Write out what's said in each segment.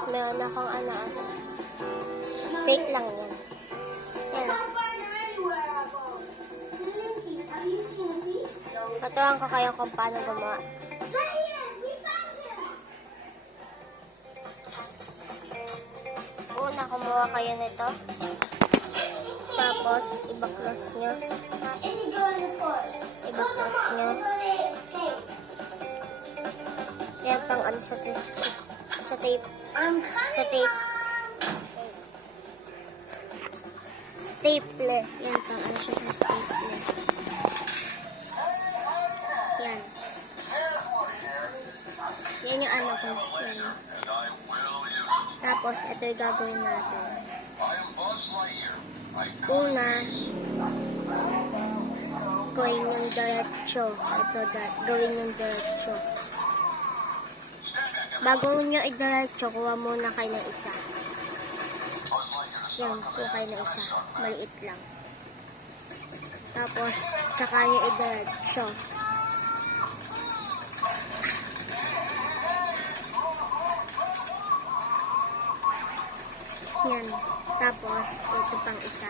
guys, meron akong ano. Fake lang yan. Yan. Paturuan ko kayo kung paano gumawa. Una, kumuha kayo nito. Tapos, ibaklas nyo. Ibaklas nyo. Yan pang ano sa tape. Sa tape. Stapler. Yan pang ano siya sa stapler. Yan. Yan yung ano ko. Yan. Tapos, ito yung gagawin natin. Una, gawin yung diretso. Ito, gawin yung diretso. Bago nyo i-diretso, kuha muna kayo ng isa. Yan, kuha kayo ng isa. Maliit lang. Tapos, tsaka nyo i-diretso. Yan. Tapos, ito pang isa.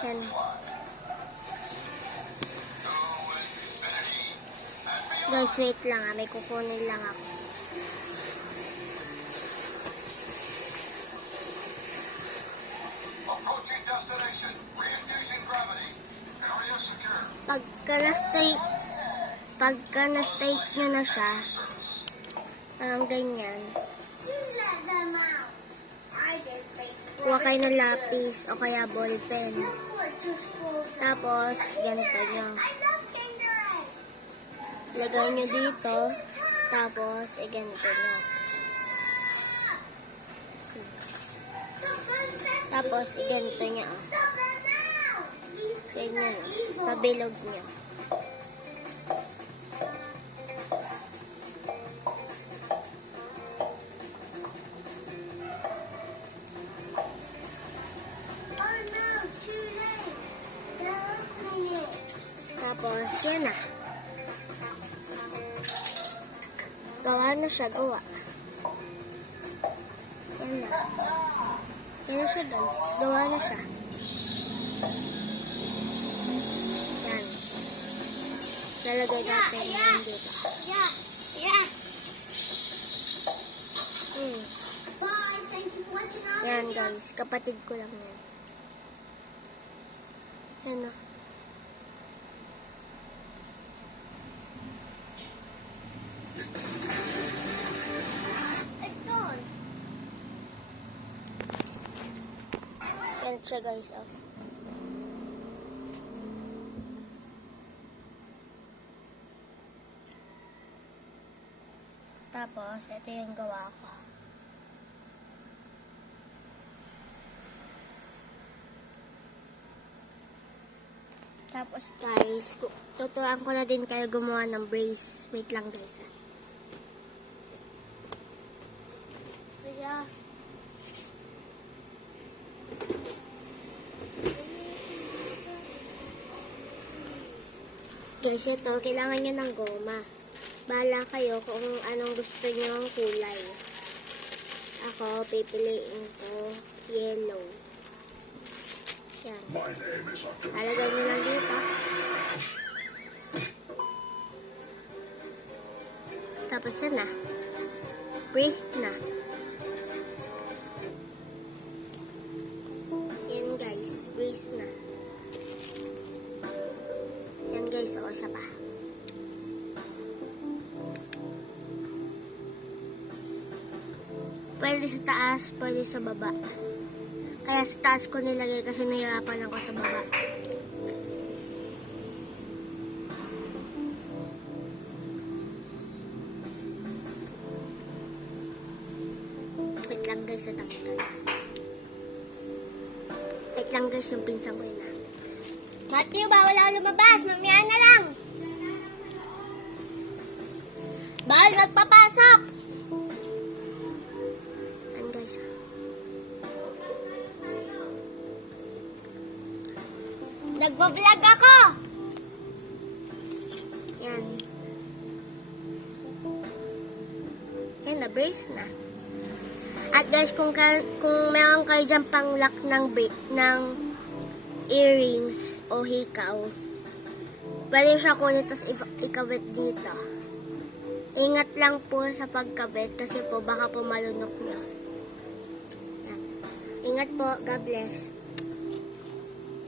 Yan. Guys, wait lang may kukunin lang ako. Pagka na-state nyo na siya, parang ganyan. Kuha kayo ng lapis o kaya ballpen. Tapos, ganito nyo. Lagay nyo dito. Tapos, ganito nyo. Tapos, ganito nyo. Ganyan. Pabilog nyo. Tapos, yan na. Gawa na siya, gawa. Yan na. Yan na siya, guys. Gawa na siya. Yan. Lalagay natin yan dito. Yan, guys. Kapatid ko lang yan. Yan na. Yan siya, guys. Tapos, ito yung gawa ko. Tapos, guys, tuturuan ko na din kayo gumawa ng brace. Wait lang, guys. Kaya, guys, ito, kailangan nyo ng goma. Bahala kayo kung anong gusto nyo ang kulay. Ako, pipiliin ko yellow. Yan. Alagay nyo lang dito. Tapos yan na. Brace na. Yan, guys. Brace na. Yan, guys. O, isa pa. Pwede sa taas, pwede sa baba. Kaya sa taas ko nilagay kasi nahirapan ako sa baba. lang guys sa tanggal. Wait lang guys, yung pinsan ko yun. Matthew, bawal ako lumabas. Mamaya na lang. Bawal magpapasok. Yan guys. Nagbablog ako. Yan. Yan, na-brace na. At guys, kung meron kayo dyan pang lock ng earrings o hikaw, pwede siya kunin tapos ikabit dito. Ingat lang po sa pagkabit kasi po baka po malunok nyo. Yan. Ingat po. God bless.